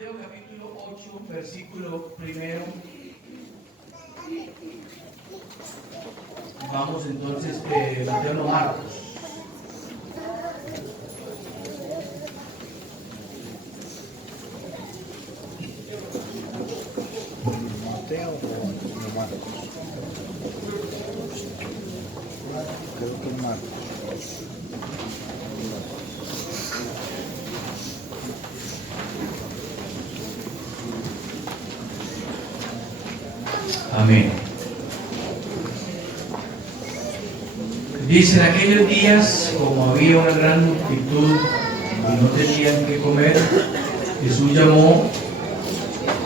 Mateo capítulo 8, versículo primero. Vamos entonces, Mateo no Marcos. Mateo o no Marcos. Creo que es Marcos. Amén. Dice, en aquellos días, como había una gran multitud y no tenían que comer, Jesús llamó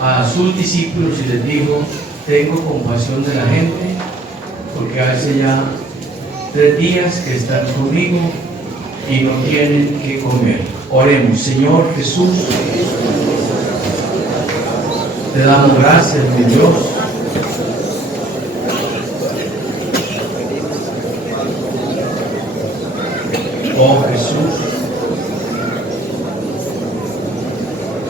a sus discípulos y les dijo: tengo compasión de la gente, porque hace ya 3 días que están conmigo y no tienen que comer. Oremos. Señor Jesús, te damos gracias, mi Dios. Oh Jesús,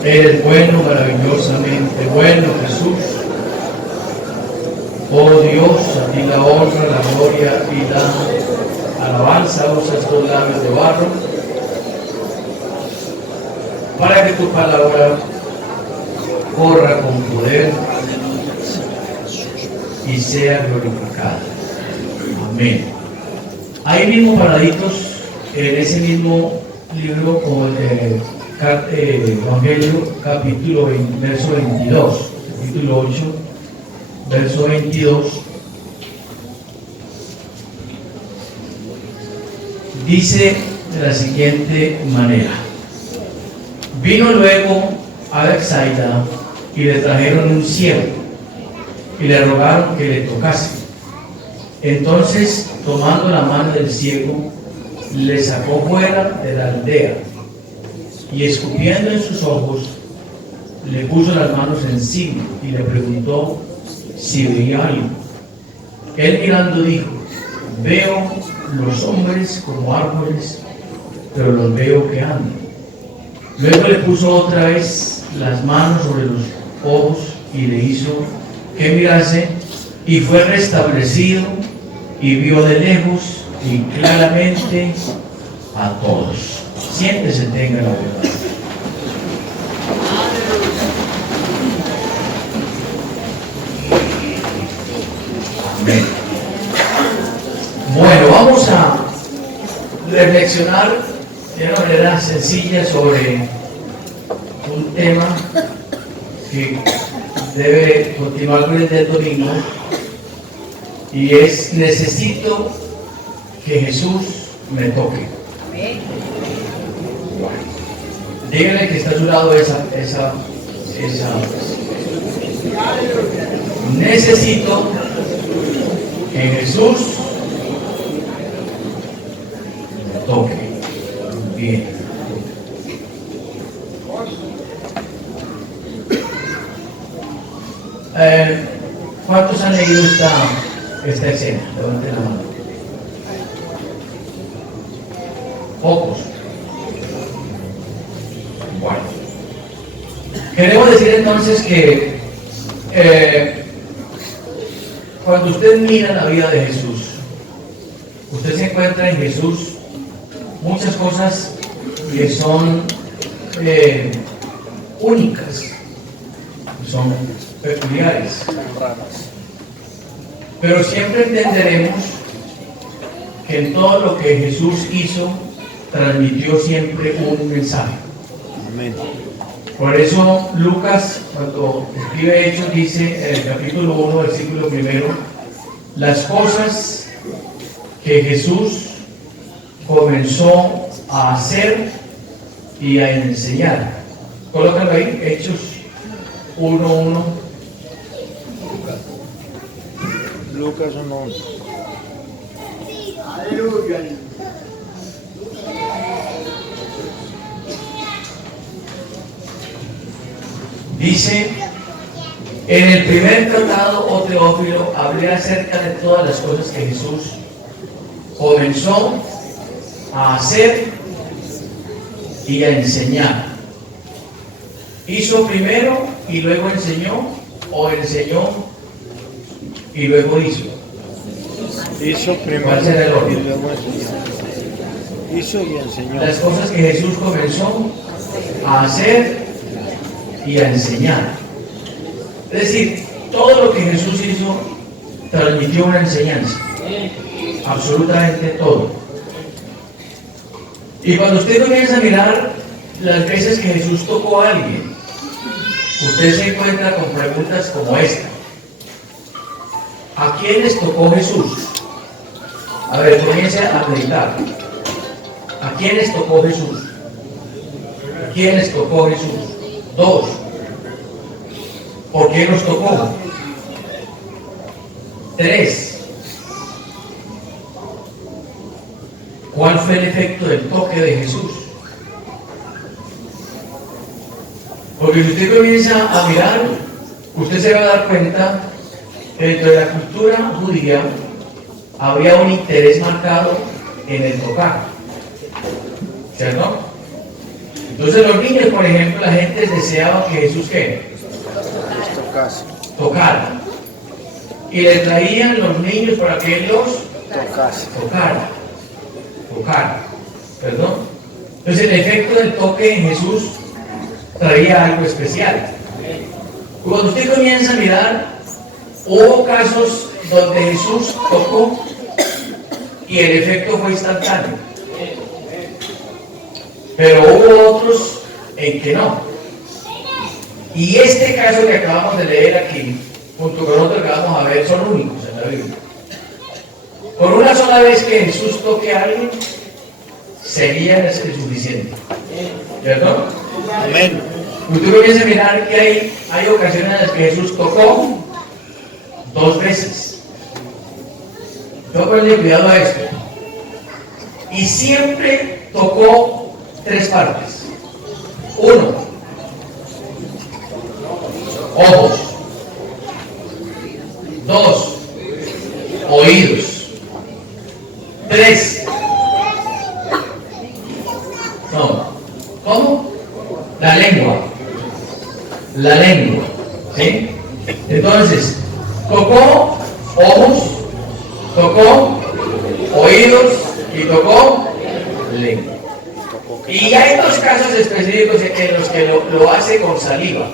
eres bueno, maravillosamente bueno, Jesús. Oh Dios, a ti la honra, la gloria y la alabanza. Usa estos labios de barro para que tu palabra corra con poder y sea glorificada. Amén. Ahí mismo paraditos, en ese mismo libro, como el Evangelio, capítulo 20, verso 22, capítulo 8, verso 22, dice de la siguiente manera: vino luego a Bethsaida y le trajeron un ciego y le rogaron que le tocase. Entonces, tomando la mano del ciego, le sacó fuera de la aldea y, escupiendo en sus ojos, le puso las manos encima y le preguntó si veía algo. Él mirando dijo: veo los hombres como árboles, pero los veo que andan. Luego le puso otra vez las manos sobre los ojos y le hizo que mirase, y fue restablecido y vio de lejos y claramente a todos. Siéntese, tenga la verdad. Amén. Bueno, vamos a reflexionar de una manera sencilla sobre un tema que debe continuar con el del domingo, y es: necesito que Jesús me toque. Dígale que está a su lado esa. Necesito que Jesús me toque. Bien. ¿Cuántos han leído esta escena? Levanten la mano. Pocos. Bueno, queremos decir entonces que cuando usted mira la vida de Jesús, usted se encuentra en Jesús muchas cosas que son únicas, son peculiares, pero siempre entenderemos que en todo lo que Jesús hizo transmitió siempre un mensaje. Amén. Por eso Lucas, cuando escribe Hechos, dice en el capítulo 1, versículo 1, las cosas que Jesús comenzó a hacer y a enseñar. Colócalo ahí, Hechos 1:1. Lucas 1. Aleluya. Dice: en el primer tratado, oh Teófilo, hablé acerca de todas las cosas que Jesús comenzó a hacer y a enseñar, ¿Hizo primero y luego enseñó, o enseñó y luego hizo? Hizo primero ¿Cuál será el y orden? luego enseñó. Hizo y enseñó. Las cosas que Jesús comenzó a hacer y a enseñar. Es decir, todo lo que Jesús hizo transmitió una enseñanza. Absolutamente todo. Y cuando usted comienza a mirar las veces que Jesús tocó a alguien, usted se encuentra con preguntas como esta. ¿A quiénes tocó Jesús? A ver, comience a meditar. ¿A quiénes tocó Jesús? ¿A quiénes tocó Jesús? 2. ¿Por qué los tocó? 3. ¿Cuál fue el efecto del toque de Jesús? Porque si usted comienza a mirar, usted se va a dar cuenta que dentro de la cultura judía habría un interés marcado en el tocar, ¿cierto? Entonces los niños, por ejemplo, la gente deseaba que Jesús ¿qué? Tocase. Tocara. Y le traían los niños para que él los Tocase. tocara. ¿Perdón? Entonces el efecto del toque en Jesús traía algo especial. Cuando usted comienza a mirar, hubo casos donde Jesús tocó y el efecto fue instantáneo. Pero hubo otros en que no. Y este caso que acabamos de leer aquí, junto con otros que vamos a ver, son únicos en la Biblia. Por una sola vez que Jesús toque a alguien, sería el suficiente. ¿Cierto? Amén. Usted comienza a mirar que hay ocasiones en las que Jesús tocó 2 veces. Yo ponle cuidado a esto. Y siempre tocó 3 partes. 1, ojos. 2, oídos. 3, no, ¿cómo? La lengua. ¿Sí? Entonces, tocó ojos, tocó oídos y tocó lengua. Y hay 2 casos específicos en los que lo hace con saliva.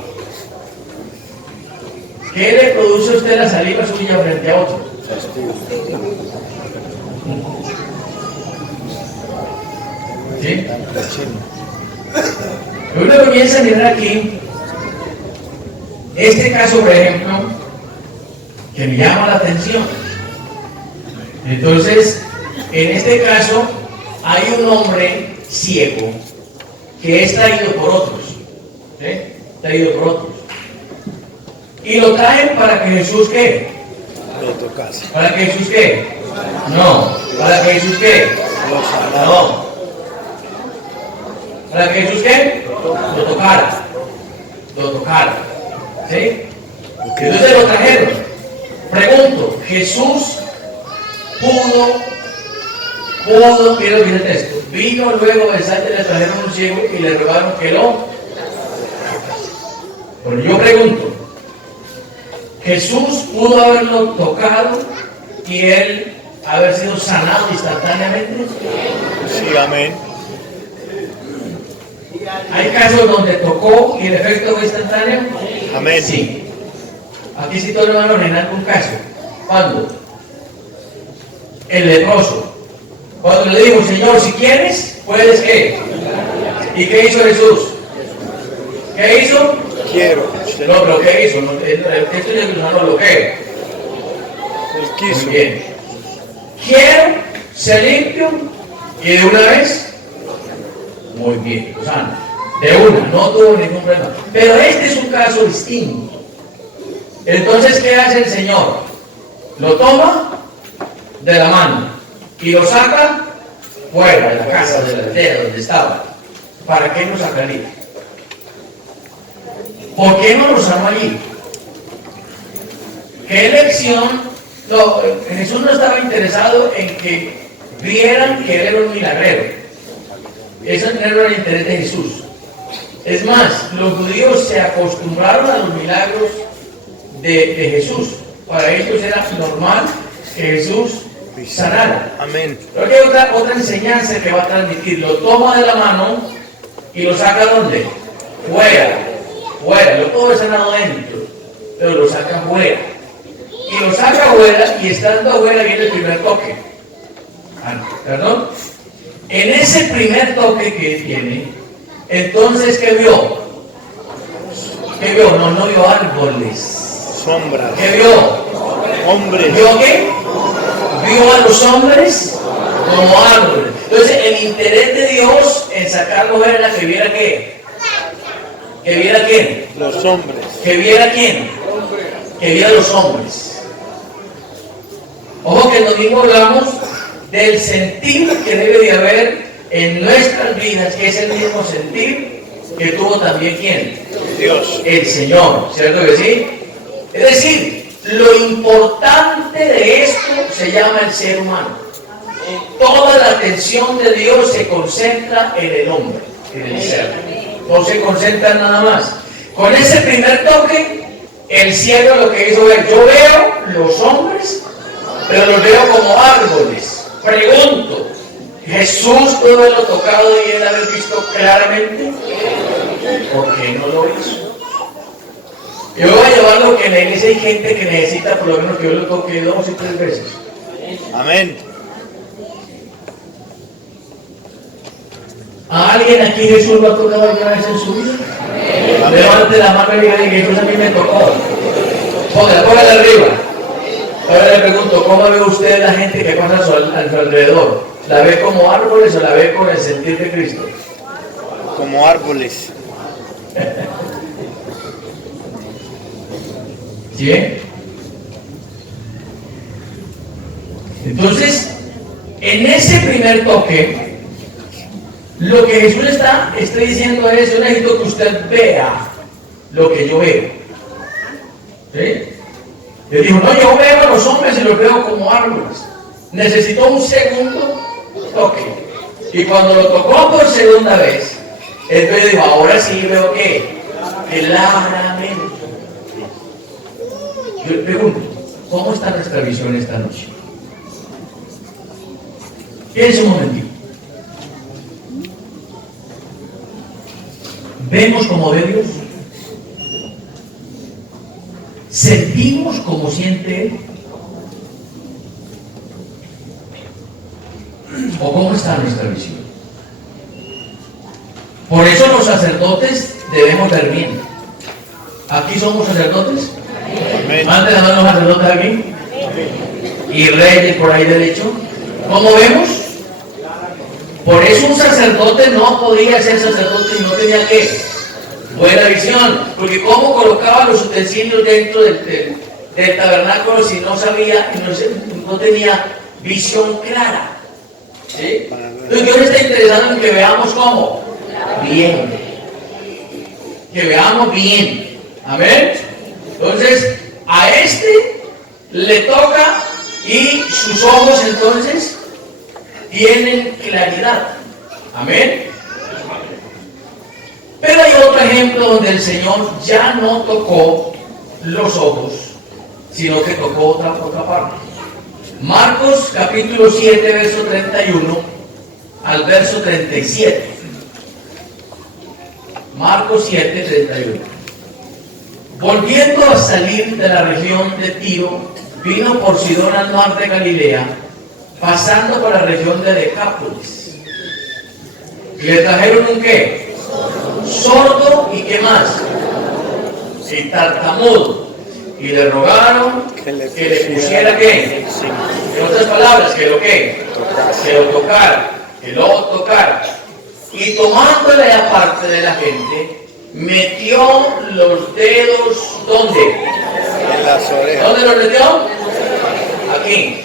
¿Qué le produce a usted la saliva suya frente a otro? ¿Sí? Uno comienza a mirar aquí este caso, por ejemplo, que me llama la atención. Entonces, en este caso, hay un hombre ciego que es traído por otros. ¿Sí? Traído por otros. Y lo traen para que Jesús ¿qué? Lo tocase. ¿Para que Jesús qué? No. ¿Para que Jesús qué? No. ¿Para que Jesús qué? Lo tocara. ¿Sí? Entonces lo trajeron. Pregunto, ¿Jesús pudo, mira lo que dice el texto, vino luego del salte, le trajeron un ciego y le rogaron que lo? Bueno, yo pregunto, ¿Jesús pudo haberlo tocado y él haber sido sanado instantáneamente? Sí, amén. ¿Hay casos donde tocó y el efecto fue instantáneo? Amén. Sí. Aquí sí todos van a en algún caso. ¿Cuándo? El leproso. Cuando le dijo, Señor, si quieres, puedes ¿qué? ¿Y qué hizo Jesús? ¿Qué hizo? Quiero. No, pero ¿qué hizo? No, el texto de Jesús no lo que. Él quiso. Muy bien. Quiero ser limpio y de una vez. Muy bien, o sea, de una, no tuvo ningún problema. Pero este es un caso distinto. Entonces, ¿qué hace el Señor? Lo toma de la mano y lo saca fuera de la casa, de la aldea donde estaba. ¿Para qué lo sacaría? ¿Por qué no lo sanó allí? ¿Qué elección? No, Jesús no estaba interesado en que vieran que él era un milagrero. Eso no era el interés de Jesús. Es más, los judíos se acostumbraron a los milagros de Jesús. Para ellos era normal que Jesús sanara. Amén. Pero aquí hay otra enseñanza que va a transmitir. Lo toma de la mano y lo saca ¿dónde? Fuera. Fuera. Lo puedo haber sanado dentro, pero lo saca fuera. Y lo saca fuera y estando afuera viene el primer toque. ¿Perdón? En ese primer toque que tiene, entonces, ¿qué vio? ¿Qué vio? No vio árboles. Sombras. ¿Qué vio? Hombres. ¿Vio qué? Vio a los hombres como árboles. Entonces, el interés de Dios en sacarlo era que viera qué. ¿Que viera quién? Los hombres. ¿Que viera quién? Que viera los hombres. Ojo que el domingo hablamos del sentir que debe de haber en nuestras vidas, que es el mismo sentir que tuvo también ¿quién? Dios. El Señor, ¿cierto que sí? Es decir, lo importante de esto se llama el ser humano. Toda la atención de Dios se concentra en el hombre, en el ser. No se concentra en nada más. Con ese primer toque, el cielo lo que hizo ver, yo veo los hombres, pero los veo como árboles. Pregunto, ¿Jesús pudo haberlo tocado y él haber visto claramente? ¿Por qué no lo hizo? Yo voy a llevar lo que en la iglesia hay gente que necesita por lo menos que yo lo toque 2 y 3 veces. Amén. ¿A alguien aquí Jesús lo ha tocado alguna vez en su vida? Levante la mano y diga, Jesús a mí me tocó. Póngala arriba. Ahora le pregunto, ¿cómo ve usted la gente que pasa a su alrededor? ¿La ve como árboles o la ve con el sentir de Cristo? Como árboles. ¿Sí? Entonces, en ese primer toque, lo que Jesús está diciendo es, yo necesito que usted vea lo que yo veo. ¿Sí? Le dijo, no, yo veo a los hombres y los veo como árboles. Necesitó un segundo toque. Y cuando lo tocó por segunda vez, entonces dijo, ahora sí veo que claramente. Yo le pregunto, ¿cómo está nuestra visión esta noche? Piensa un momentito. ¿Vemos como ve Dios? ¿Sentimos como siente Él? ¿O cómo está nuestra visión? Por eso los sacerdotes debemos ver bien. ¿Aquí somos sacerdotes? Amén. Mande la mano los sacerdotes aquí. Y reyes por ahí derecho. ¿Cómo vemos? Por eso un sacerdote no podía ser sacerdote y no tenía que buena visión, porque cómo colocaba los utensilios dentro del tabernáculo si no sabía y no tenía visión clara. ¿Sí? Entonces Dios está interesado en que veamos cómo bien, que veamos bien. Amén. Entonces a este le toca y sus ojos entonces tienen claridad. Amén. Pero hay otro ejemplo donde el Señor ya no tocó los ojos, sino que tocó otra parte. Marcos capítulo 7, verso 31 al verso 37. Marcos 7, 31. Volviendo a salir de la región de Tiro, vino por Sidón al mar de Galilea, pasando por la región de Decápolis. Y le trajeron un ¿qué? Sordo y ¿qué más? Y tartamudo. Y le rogaron que le pusiera ¿qué? En otras palabras, que lo ¿qué? Que lo tocara, que lo tocara. Y tomándole aparte de la gente, metió los dedos, ¿dónde? En las orejas. ¿Dónde los metió? Aquí.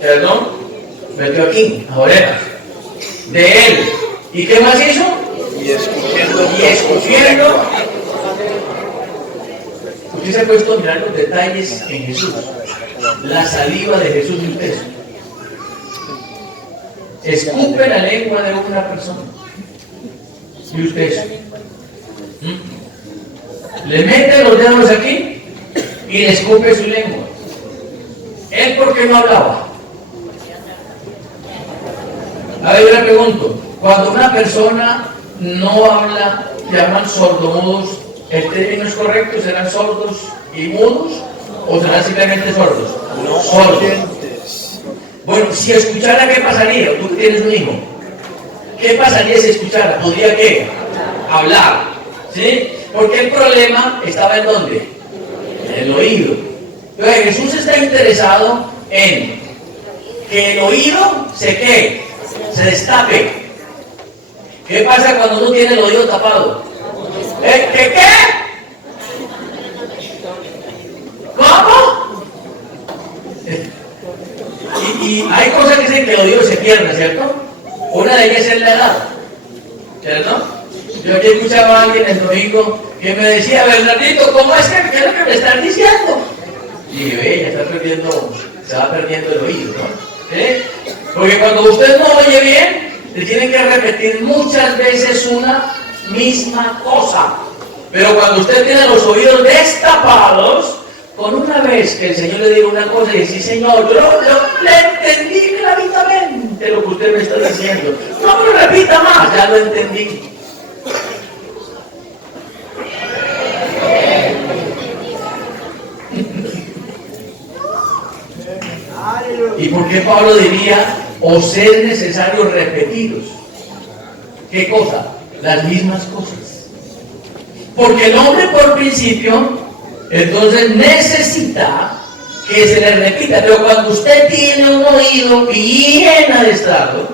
Perdón, metió aquí, las orejas. De él. ¿Y qué más hizo? Y escupiendo. Y escupiendo. Usted se ha puesto a mirar los detalles en Jesús. La saliva de Jesús y usted. Escupe la lengua de una persona. Y usted. Le mete los dedos aquí y le escupe su lengua. ¿Él por qué no hablaba? A ver, yo le pregunto, cuando una persona no habla, llaman sordomudos, ¿el término es correcto? ¿Serán sordos y mudos o serán simplemente sordos? No Sordos. oyentes. Bueno, si escuchara, ¿qué pasaría? Tú que tienes un hijo, ¿qué pasaría si escuchara? ¿Podría qué? Hablar, ¿sí? Porque el problema estaba en ¿dónde? En el oído. Entonces Jesús está interesado en que el oído ¿qué? Se destape. ¿Qué pasa cuando uno tiene el oído tapado? ¿Qué? ¿Cómo? Y hay cosas que dicen que el oído se pierde, ¿cierto? Una de ellas es la edad, ¿cierto? Yo aquí escuchaba a alguien el domingo que me decía, Bernardito, ¿cómo es que qué es lo que me estás diciendo? Y yo, se va perdiendo el oído, ¿no? ¿Sí? Porque cuando usted no oye bien, le tienen que repetir muchas veces una misma cosa. Pero cuando usted tiene los oídos destapados, con una vez que el Señor le diga una cosa y dice, sí, Señor, yo le entendí claritamente lo que usted me está diciendo. No me lo repita más, ya lo entendí. ¿Y por qué Pablo diría, os es necesario repetiros? ¿Qué cosa? Las mismas cosas. Porque el hombre por principio, entonces necesita que se le repita. Pero cuando usted tiene un oído bien adestrado,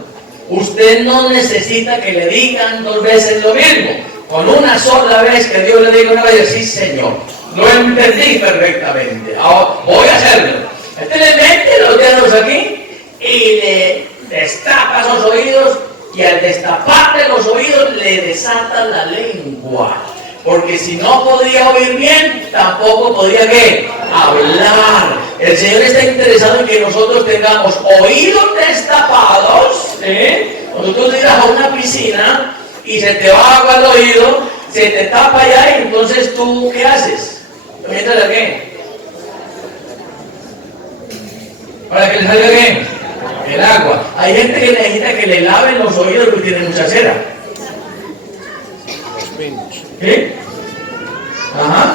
usted no necesita que le digan 2 veces lo mismo. Con una sola vez que Dios le diga una vez, sí, Señor, lo entendí perfectamente, ahora voy a hacerlo. Usted le mete los dedos aquí y le destapa esos oídos, y al destaparle los oídos le desata la lengua. Porque si no podía oír bien, tampoco podía ¿qué? Hablar. El Señor está interesado en que nosotros tengamos oídos destapados. Cuando tú tiras a una piscina y se te va agua al oído, se te tapa allá, y entonces tú, ¿qué haces? ¿Mientras a qué? Para que le salga bien el agua. Hay gente que necesita que le laven los oídos porque tiene mucha cera. Los pinos. ¿Qué? Ajá.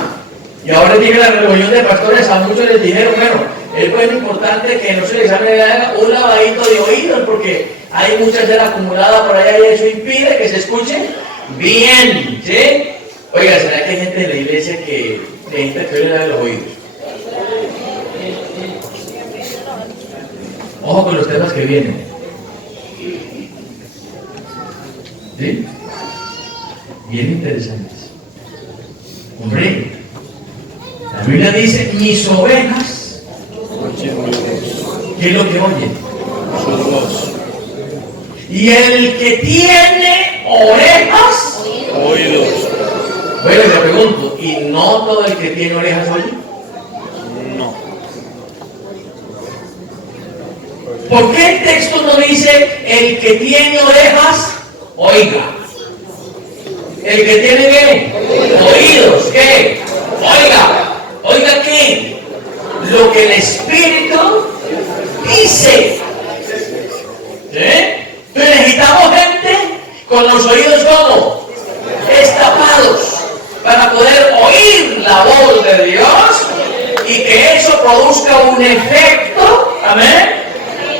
Y ahora tiene la reunión de pastores, a muchos les dijeron, bueno, es muy importante que no se les haga un lavadito de oídos porque hay mucha cera acumulada por allá y eso impide que se escuche bien, ¿sí? Oiga, ¿será que hay gente de la iglesia que necesita que le lave los oídos? Ojo con los temas que vienen. ¿Sí? Bien interesantes. Hombre, la Biblia dice, mis ovejas, ¿qué es lo que oyen? Su voz. Y el que tiene orejas, Oídos. bueno, le pregunto, ¿y no todo el que tiene orejas oye? No. ¿Por qué el texto no dice el que tiene orejas, oiga? El que tiene ¿qué? Oídos, ¿qué? Oiga. ¿Oiga qué? Lo que el Espíritu dice. Entonces necesitamos gente con los oídos ¿cómo? Destapados, para poder oír la voz de Dios y que eso produzca un efecto, amén,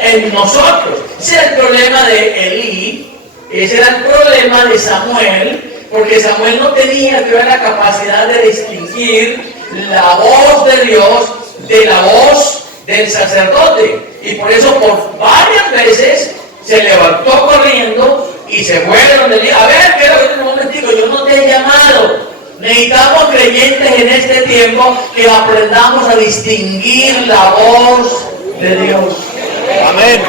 en nosotros. Ese era el problema de Elí, ese era el problema de Samuel, porque Samuel no tenía la capacidad de distinguir la voz de Dios de la voz del sacerdote, y por eso por varias veces se levantó corriendo y se fue de donde dijo, a ver, quiero un momentico, yo no te he llamado. Necesitamos creyentes en este tiempo que aprendamos a distinguir la voz de Dios. Amén.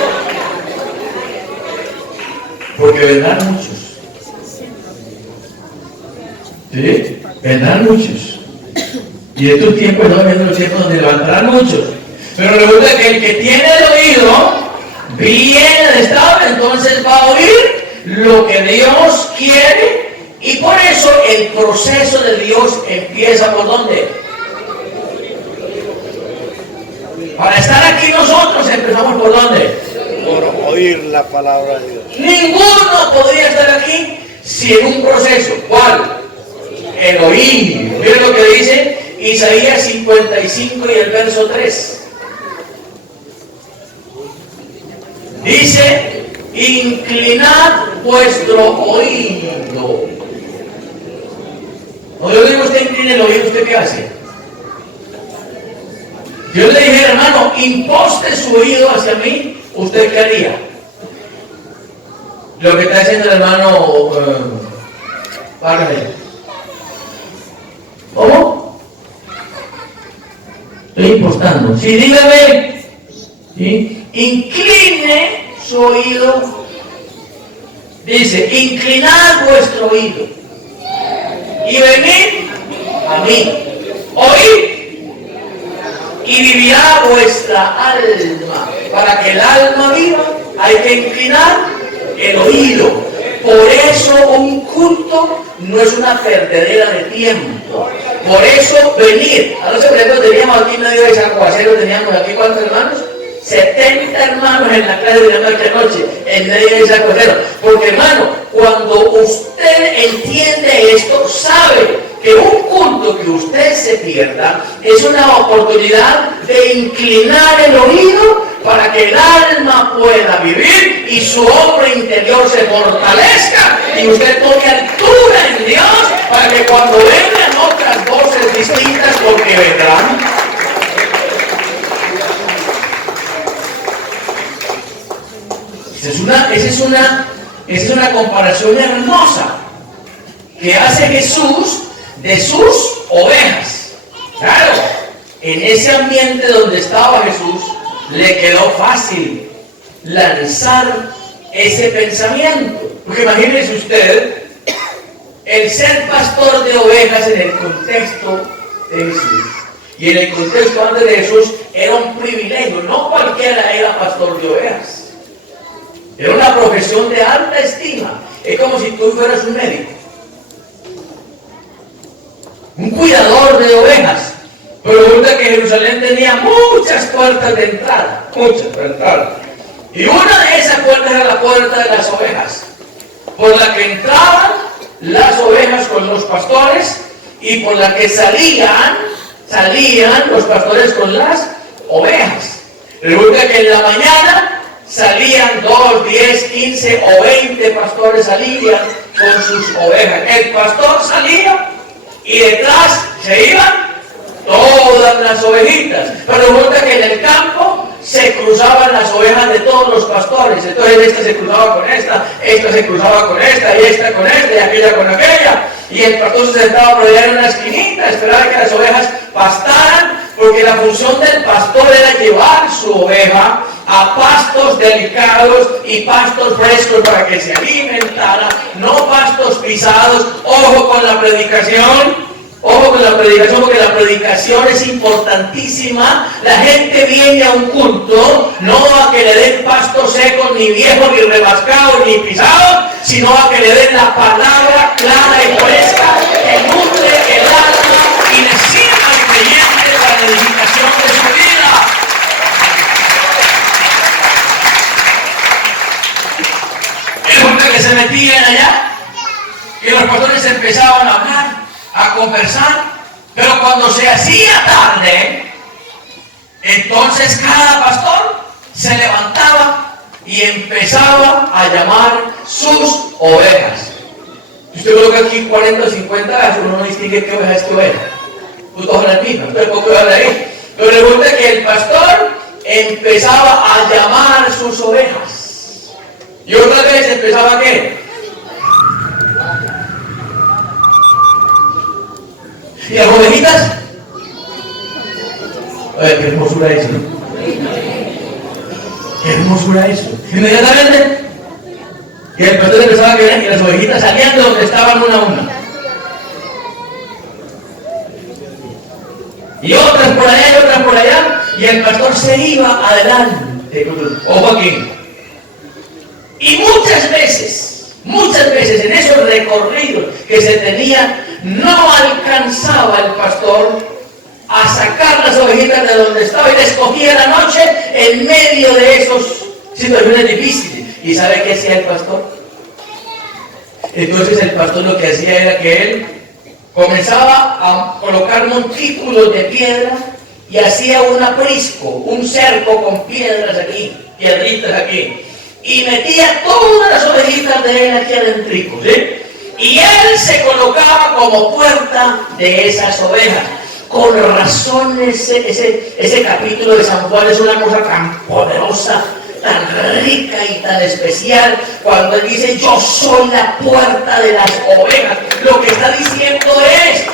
Porque vendrán muchos. ¿Sí? Vendrán muchos. Y estos tiempos no vienen los tiempos donde levantarán muchos. Pero resulta que el que tiene el oído bien adestrado, entonces va a oír lo que Dios quiere Y por eso el proceso de Dios empieza ¿por dónde? Para estar aquí nosotros empezamos ¿por dónde? Por oír la palabra de Dios. Ninguno podría estar aquí si en un proceso. ¿Cuál? El oír. Miren lo que dice Isaías 55 y el verso 3. Dice, inclinad vuestro oído. Cuando yo digo usted incline el oído, ¿usted qué hace? Yo le dije, hermano, imposte su oído hacia mí, ¿usted qué haría? Lo que está haciendo el hermano Vargas. ¿Cómo? Estoy impostando. Sí, dígame. ¿Sí? Incline su oído. Dice, inclinad vuestro oído y venid a mí. Oíd y vivirá vuestra alma. Para que el alma viva hay que inclinar el oído. Por eso un culto no es una perdedera de tiempo. Por eso venir. Anoche, por ejemplo, teníamos aquí en medio de San Juacero, teníamos aquí ¿cuántos hermanos? 70 hermanos en la clase de la noche, en medio de San Juacero. Porque hermano, cuando usted entiende esto, sabe que un culto que usted se pierda es una oportunidad de inclinar el oído para que el alma pueda vivir y su hombre interior se fortalezca y usted tome altura en Dios para que cuando vengan otras voces distintas, porque vendrán. Esa es una comparación hermosa que hace Jesús de sus ovejas. Claro, en ese ambiente donde estaba Jesús, le quedó fácil lanzar ese pensamiento. Porque imagínese usted el ser pastor de ovejas en el contexto de Jesús. Y en el contexto antes de Jesús era un privilegio. No cualquiera era pastor de ovejas. Era una profesión de alta estima. Es como si tú fueras un médico, un cuidador de ovejas. Pero resulta que Jerusalén tenía muchas puertas de entrada, muchas para entrar. Y una de esas puertas era la puerta de las ovejas, por la que entraban las ovejas con los pastores y por la que salían los pastores con las ovejas. Resulta que en la mañana salían 2, 10, 15 o 20 pastores salían con sus ovejas. El pastor salía y detrás se iban todas las ovejitas. Pero resulta que en el campo se cruzaban las ovejas de todos los pastores. Entonces esta se cruzaba con esta se cruzaba con esta, y esta con esta, y aquella con aquella. Y el pastor se sentaba por allá en una esquinita, esperaba que las ovejas pastaran, porque la función del pastor era llevar su oveja a pastos delicados y pastos frescos para que se alimentara, no pastos pisados. Ojo con la predicación. Ojo con la predicación, porque la predicación es importantísima. La gente viene a un culto no a que le den pasto seco, ni viejo, ni rebascado, ni pisado, sino a que le den la palabra clara y fresca que nutre el alma y le sirva al creyente para la edificación de su vida. Es porque que se metían allá y los pastores empezaban a hablar, a conversar, pero cuando se hacía tarde, entonces cada pastor se levantaba y empezaba a llamar sus ovejas. Usted coloca aquí 40 o 50 ovejas, uno no distingue qué oveja es qué oveja. Tú todas las mismas, entonces poco habla ahí. Pero resulta que el pastor empezaba a llamar sus ovejas. Y otra vez empezaba a ¿qué? ¿Y las ovejitas? Oye, qué hermosura eso, ¿no? Qué hermosura eso. Inmediatamente, y el pastor empezaba a ver que las ovejitas salían de donde estaban una a una. Y otras por allá y otras por allá. Y el pastor se iba adelante. Ojo aquí. Y muchas veces Muchas veces en esos recorridos que se tenían, no alcanzaba el pastor a sacar las ovejitas de donde estaba y les cogía la noche en medio de esas situaciones difíciles. ¿Y sabe qué hacía el pastor? Entonces el pastor lo que hacía era que él comenzaba a colocar montículos de piedra y hacía un aprisco, un cerco con piedras aquí, piedritas aquí, y metía todas las ovejitas de él aquí adentro, ¿sí? Y él se colocaba como puerta de esas ovejas. Con razón ese capítulo de San Juan es una cosa tan poderosa, tan rica y tan especial, cuando él dice: yo soy la puerta de las ovejas. Lo que está diciendo es,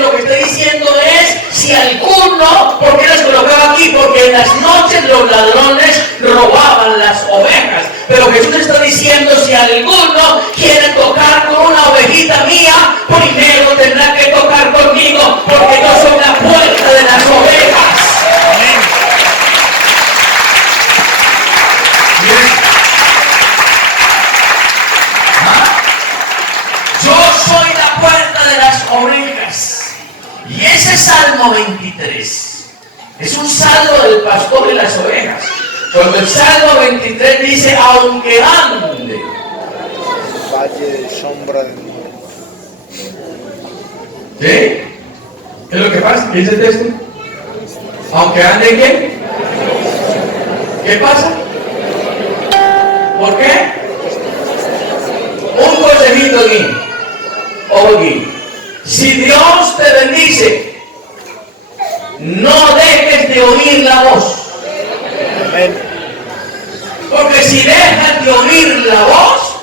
lo que está diciendo es, si alguno, ¿por qué las colocaba aquí? Porque en las noches los ladrones robaban las ovejas. Pero Jesús está diciendo: si alguno quiere tocar con una ovejita mía, primero tendrá que tocar conmigo, porque yo soy la puerta de las ovejas. Amén. Yo soy la puerta de las ovejas. Y ese Salmo 23 es un salmo del pastor y las ovejas. Cuando el Salmo 23 dice: aunque ande valle de sombra de muerte. ¿Sí? ¿Qué es lo que pasa? ¿Qué dice el texto? Aunque ande, ¿qué? ¿Qué pasa? ¿Por qué? Un consejito aquí. Oye, si Dios te bendice, no dejes de oír la voz. Amén. Porque si dejas de oír la voz,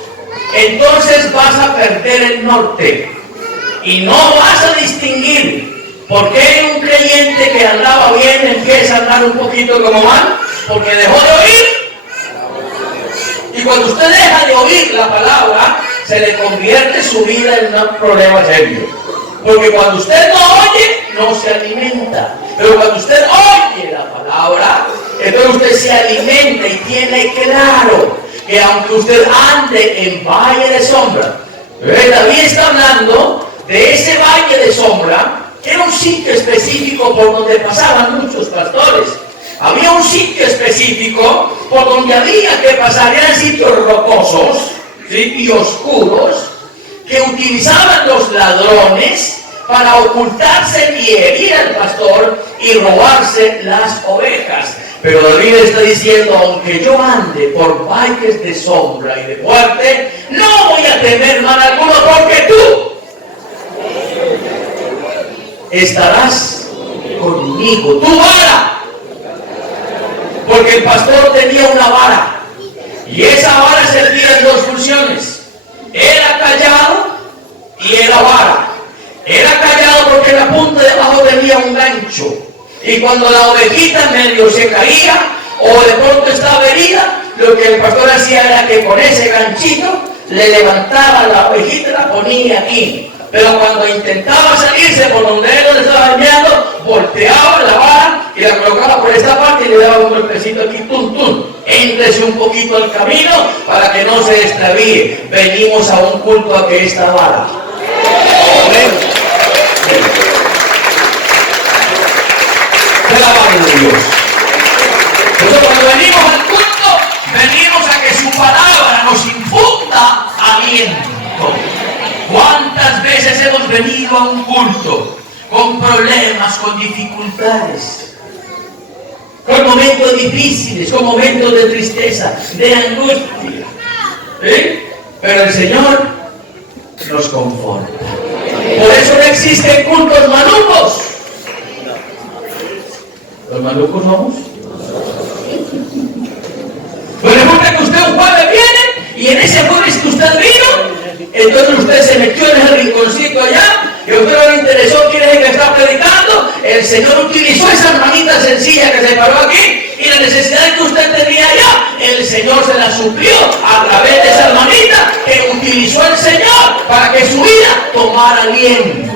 entonces vas a perder el norte y no vas a distinguir. ¿Por qué un creyente que andaba bien empieza a andar un poquito como mal? Porque dejó de oír. Y cuando usted deja de oír la palabra, se le convierte su vida en un problema serio. Porque cuando usted no oye, no se alimenta. Pero cuando usted oye la palabra, entonces usted se alimenta y tiene claro que aunque usted ande en valle de sombra, David está hablando de ese valle de sombra, que era un sitio específico por donde pasaban muchos pastores. Había un sitio específico por donde había que pasar, eran sitios rocosos, ¿sí?, y oscuros, que utilizaban los ladrones para ocultarse y herir al pastor y robarse las ovejas. Pero David está diciendo: aunque yo ande por valles de sombra y de muerte, no voy a temer mal alguno, porque tú estarás conmigo, tu vara. Porque el pastor tenía una vara, y esa vara servía en dos funciones: era callado y era vara. Era callado porque en la punta de abajo tenía un gancho, y cuando la ovejita medio se caía o de pronto estaba herida, lo que el pastor hacía era que con ese ganchito le levantaba la ovejita y la ponía aquí. Pero cuando intentaba salirse por donde él lo estaba enviando, volteaba la vara y la colocaba por esta parte y le daba un golpecito aquí, tum, tum. Éntrese un poquito al camino para que no se extravíe. Venimos a un culto a que esta vara. Amén. De la mano de Dios. Entonces, cuando venimos al culto, venimos a que su palabra nos infunda aliento. ¿Cuántas veces hemos venido a un culto con problemas, con dificultades, con momentos difíciles, con momentos de tristeza, de angustia? ¿Sí? Pero el Señor nos conforta. Por eso no existen cultos malucos. ¿Los malucos somos? Pues resulta que usted un jueves viene y en ese jueves que usted vino, entonces usted se metió en ese rinconcito allá y a usted no le interesó quién es el que está predicando. El Señor utilizó esa hermanita sencilla que se paró aquí, y la necesidad que usted tenía allá, el Señor se la suplió a través de esa hermanita que utilizó el Señor para que su vida tomara aliento.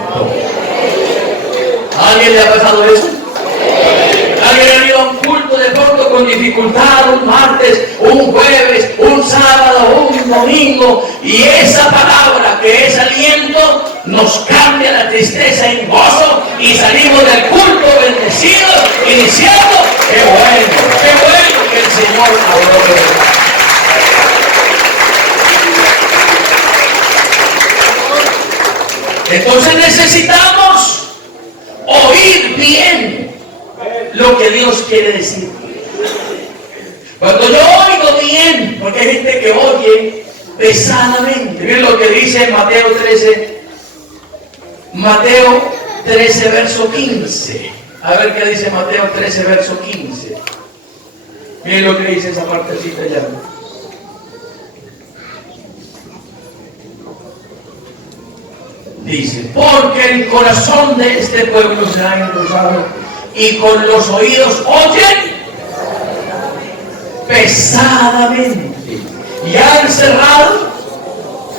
¿A alguien le ha pasado eso? ¿Alguien ha ido a un culto de pronto con dificultad un martes, un jueves, un sábado, un domingo, y esa palabra que es aliento nos cambia la tristeza en gozo y salimos del culto bendecidos y diciendo: qué bueno que el Señor habló de verdad. Entonces necesitamos oír bien lo que Dios quiere decir. Cuando yo oigo bien, porque hay gente que oye pesadamente. Miren lo que dice Mateo 13, verso 15. A ver qué dice Mateo 13, verso 15. Miren lo que dice esa partecita allá. Dice: porque el corazón de este pueblo se ha engrosado y con los oídos oyen pesadamente, y han cerrado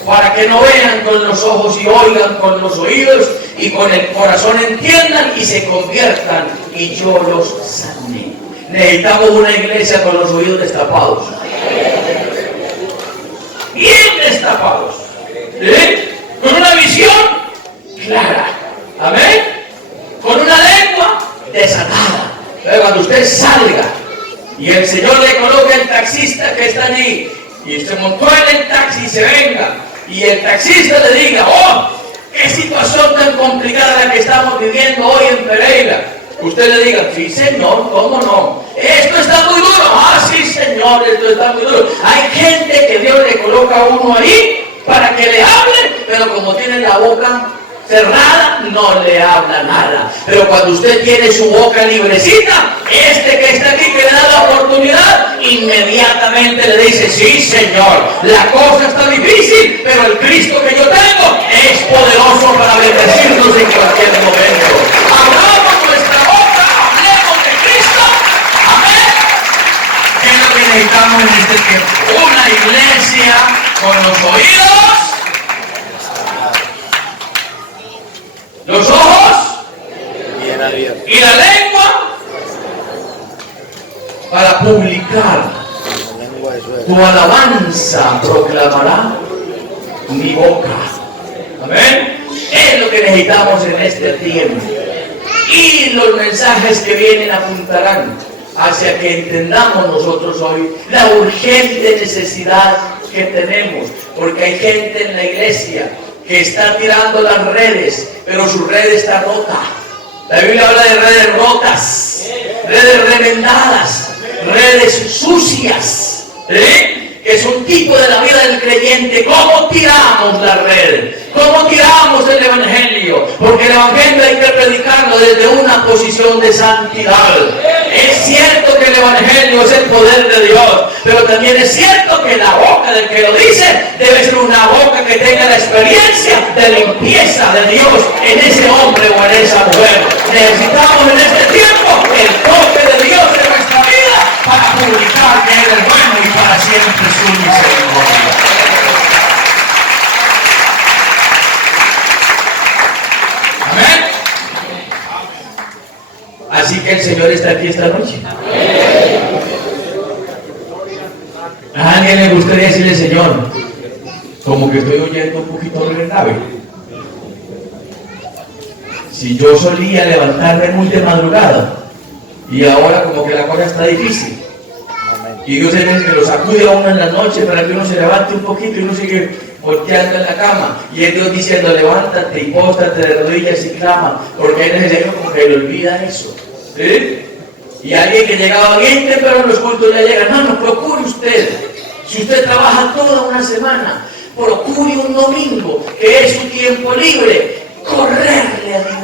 para que no vean con los ojos y oigan con los oídos y con el corazón entiendan y se conviertan y yo los sané. Necesitamos una iglesia con los oídos destapados, bien destapados, ¿sí? Con una visión clara, amén, con una lengua desatada. Pero cuando usted salga y el Señor le coloca el taxista que está allí y usted montó en el taxi y se venga y el taxista le diga: oh, qué situación tan complicada la que estamos viviendo hoy en Pereira, usted le diga: sí señor, cómo no, esto está muy duro. Ah, sí señor, esto está muy duro. Hay gente que Dios le coloca a uno ahí para que le hable, pero como tiene la boca cerrada, no le habla nada. Pero cuando usted tiene su boca librecita, este que está aquí, que le da la oportunidad, inmediatamente le dice: sí señor, la cosa está difícil, pero el Cristo que yo tengo es poderoso para bendecirnos en cualquier momento. Abramos nuestra boca, hablemos de Cristo, amén. ¿Qué es lo que necesitamos en este tiempo? Una iglesia con los oídos, los ojos bien abierto, y la lengua para publicar. la lengua de suegra. Tu alabanza proclamará mi boca. Amén. Es lo que necesitamos en este tiempo. Y los mensajes que vienen apuntarán hacia que entendamos nosotros hoy la urgente necesidad que tenemos, porque hay gente en la iglesia que está tirando las redes, pero su red está rota. La Biblia habla de redes rotas, redes remendadas, redes sucias, que es un tipo de la vida del creyente. ¿Cómo tiramos la red? ¿Cómo tiramos el evangelio? Porque el evangelio hay que predicarlo desde una posición de santidad. Es cierto que el evangelio es el poder de Dios, pero también es cierto que la boca del que lo dice debe ser una boca que tenga la experiencia de limpieza de Dios en ese hombre o en esa mujer. Necesitamos en este tiempo el toque de Dios en nuestra vida para publicar que Él es bueno y para siempre su misericordia. Amén. Así que el Señor está aquí esta noche. A alguien le gustaría decirle: Señor, como que estoy oyendo un poquito de grave. Si yo solía levantarme muy de madrugada y ahora como que la cosa está difícil. Y Dios es que lo sacude a uno en la noche para que uno se levante un poquito y uno sigue volteando en la cama. Y es Dios diciendo: levántate y póstrate de rodillas y clama, porque es necesario como que le olvida eso. ¿Sí? Y alguien que llegaba bien temprano en los cultos ya llega: hermano, procure usted, si usted trabaja toda una semana, procure un domingo, que es su tiempo libre, correrle a Dios.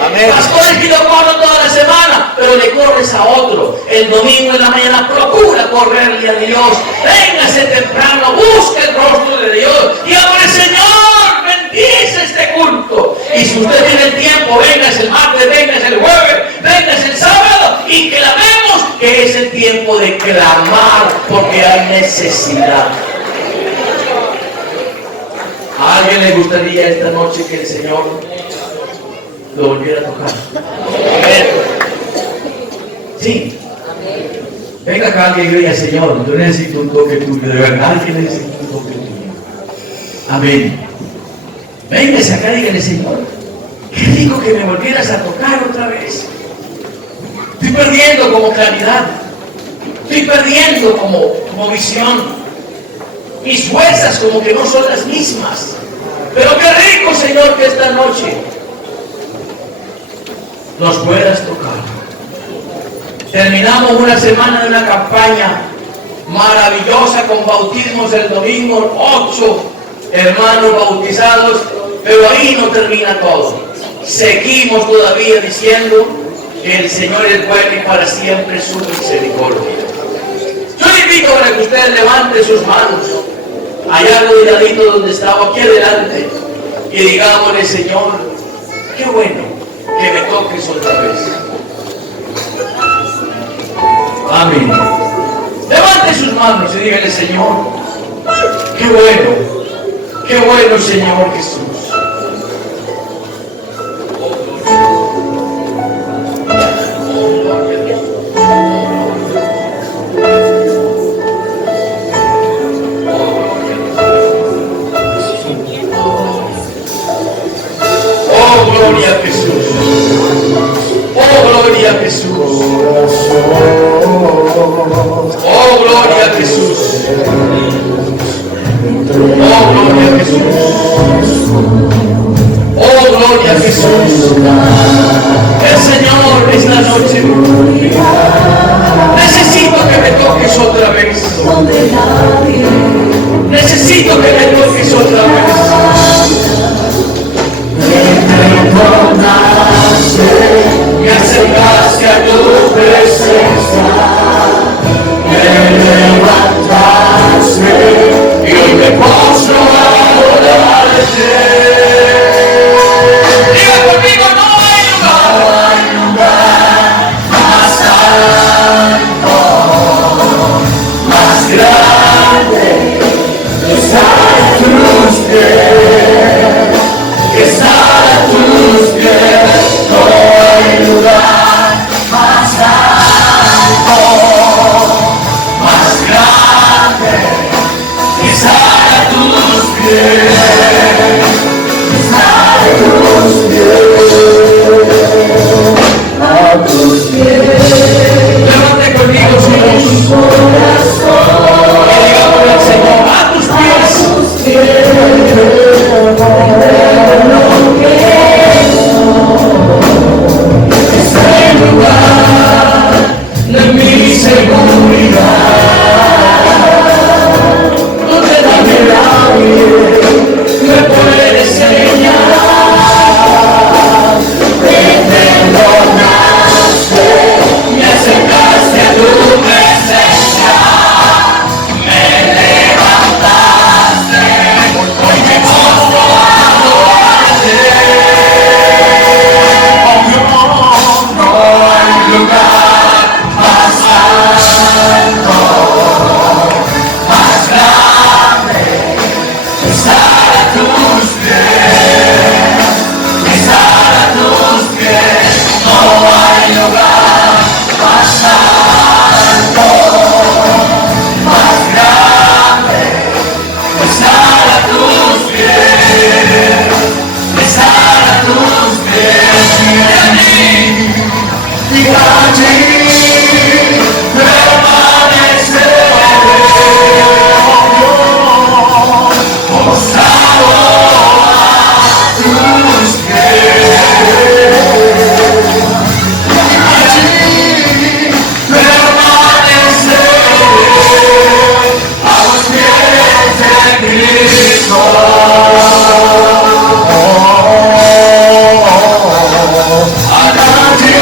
Amén. Pastor, es que yo corro toda la semana, pero le corres a otro. El domingo en la mañana procura correrle a Dios. Véngase temprano, busque el rostro de Dios y hable: Señor, bendice este culto. Y si usted tiene el tiempo, véngase el martes, véngase el jueves, véngase el sábado y clamemos, que es el tiempo de clamar, porque hay necesidad. ¿A alguien le gustaría esta noche que el Señor lo volviera a tocar? Amén. Sí. Venga acá alguien y diga, Señor, yo necesito un toque tuyo, de verdad que necesito un toque tuyo. Amén. Véngase acá y dígale, Señor, qué rico que me volvieras a tocar otra vez. Estoy perdiendo como claridad, estoy perdiendo como visión. Mis fuerzas como que no son las mismas. Pero qué rico, Señor, que esta noche nos puedas tocar. Terminamos una semana de una campaña maravillosa con bautismos el domingo, 8 hermanos bautizados, pero ahí no termina todo. Seguimos todavía diciendo que el Señor es bueno y para siempre su misericordia. Yo le invito para que ustedes levanten sus manos, allá arrodilladito donde estaba, aquí adelante, y digámosle, Señor, qué bueno que me toques otra vez. Amén. Levante sus manos y dígale, Señor, qué bueno, Señor Jesús. Oh, gloria a Jesús. Oh, gloria a Jesús. Oh, gloria a Jesús. Oh, gloria a Jesús. Oh, gloria a Jesús. El Señor esta noche necesito que me toques otra vez. Necesito que me toques otra vez. Me acercaste a tu presencia, me levantaste y hoy me postro a adorarte. Diga conmigo, no hay lugar más alto, más grande que estar a tus pies, que estar a tus pies. No hay lugar más alto, más grande que estar a tus pies, estar a tus pies, a tus pies. Levante conmigo su voz y digámosle al Señor, a tus pies. De mi seguridad, donde nadie me puede señalar. Me perdonaste, me acercaste a tu presencia, me levantaste, hoy me postro a adorarte. No hay lugar más alto, más grande, estar a tus pies, estar a tus pies. No hay lugar más alto, más grande, estar a tus pies, estar a tus pies. Y allí permaneceré, postrado a tus pies. Allí permaneceré a los pies de Cristo. Allí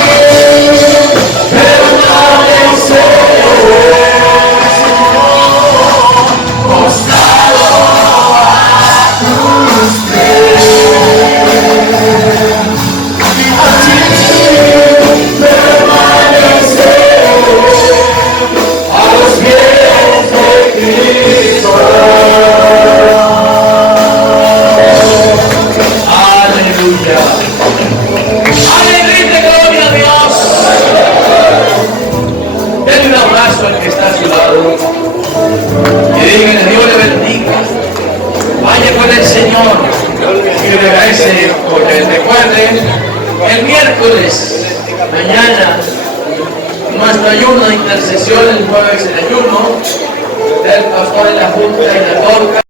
Vaya con el Señor y regrese con él. Recuerde, el miércoles, mañana, nuestro ayuno de intercesión, el jueves el ayuno del pastor en la junta y la torca.